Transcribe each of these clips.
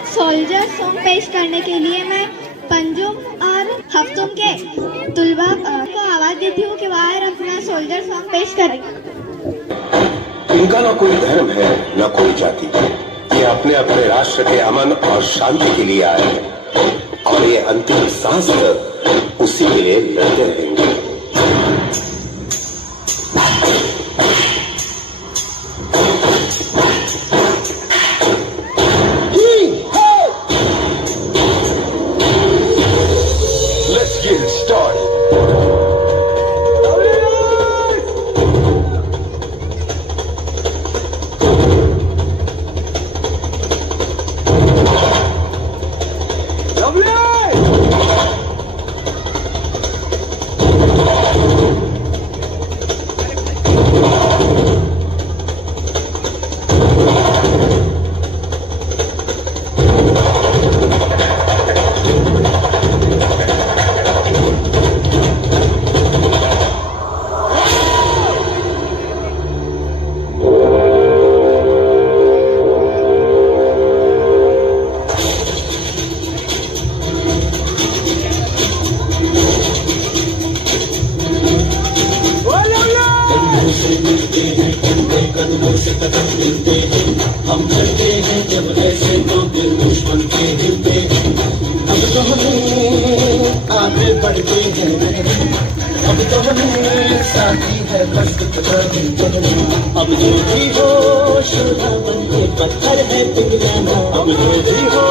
आज soldier song पेश करने के लिए मैं पंजुम और हफ्तुम के तुलबा को आवाज देती हूँ कि वह अपना सोल्जर सॉन्ग पेश करें। इनका ना कोई धर्म है ना कोई जाति। ये अपने अपने राष्ट्र के अमन और शांति के लिए आए हैं और ये अंतिम सांस तक उसी के लिए लड़ते रहेंगे। Let's get it started. कदमों से कदम मिलते हैं, हम चलते हैं जब ऐसे तो दिल दुश्मन के हिलते हैं। अब तो हमें आगे बढ़ते हैं, अब तो हमें साथी है बस अब जो भी हो शोला बन के पत्थर है पिघलाना, अब जो भी हो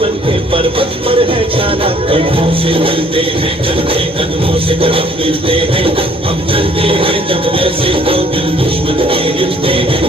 बन के पर्वत पर है छाना। कदमों से मिलते हैं चलते, कदमों से कदम मिलते हैं, हम चलते हैं जब ऐसे तो दिल दुश्मन के हिलते हैं।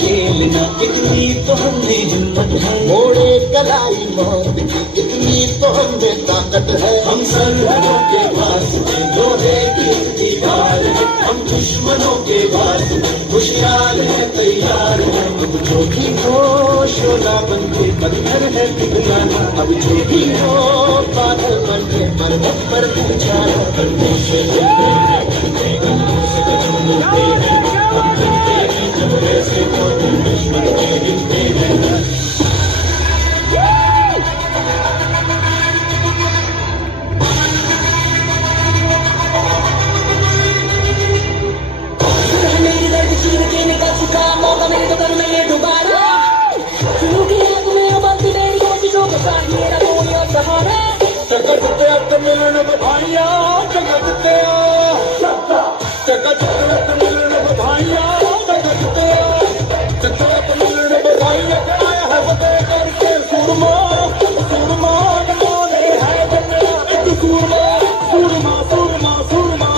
खेलना कितनी तो हमने हिम्मत है, मोड़े कलाई मौत की कितनी तो हमें ताकत है। हम सरहदों के वास्ते लोहे की दीवार है, हम दुश्मनों के वास्ते होशियार है तैयार है। अब जो भी हो शोला बन के पत्थर है पिघलाना, अब जो भी हो बादल बन के पर्वत पर पहुंचाना। कदमों से मिलते हैं चलते, कदमों से कदम मिलते हैं, हम चलते हैं जब ऐसे तो दिल दुश्मन के हिलते हैं। मेरी दर्द चीर के निकल चुका, मौका मेरे तो कर मैं ये दोबारा शुरू किया तुम्हें अब अपनी मेरी कोशिशों का साथ मेरा कोई और सहारा। जगत ते अत मिलन बधाइया, जगत ते जगत ते अत मिलन बधाइया, जगत ते जगत अत मिलन बधाइया। आया है फतेह करके सूरमा, सूरमा माने है जन्नत एक सूरमा, सूरमा सूरमा सूरमा।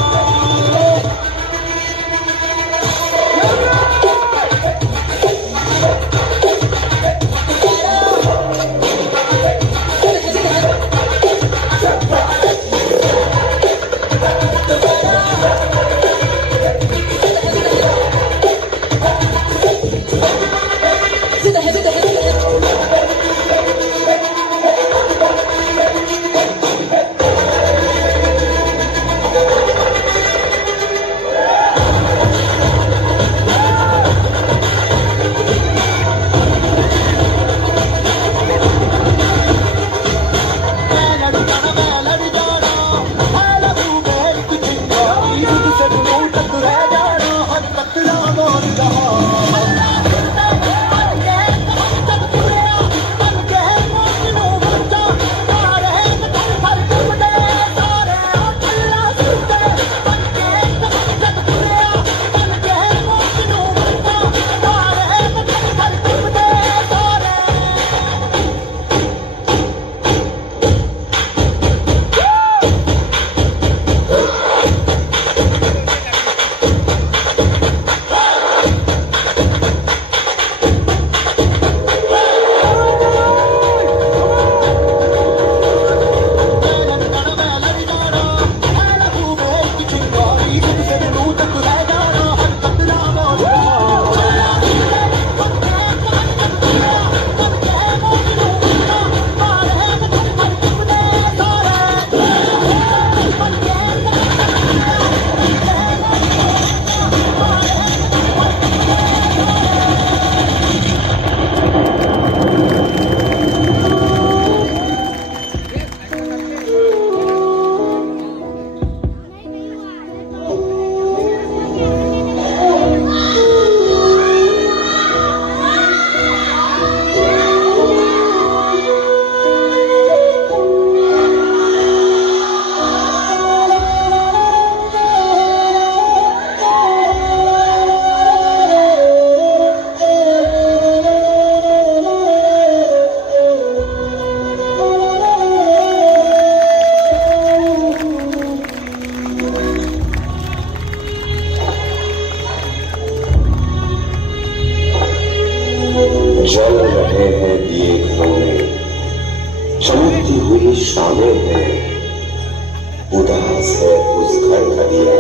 उदास है उस घर का दिया,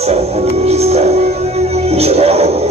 सावन जिसका जलाओ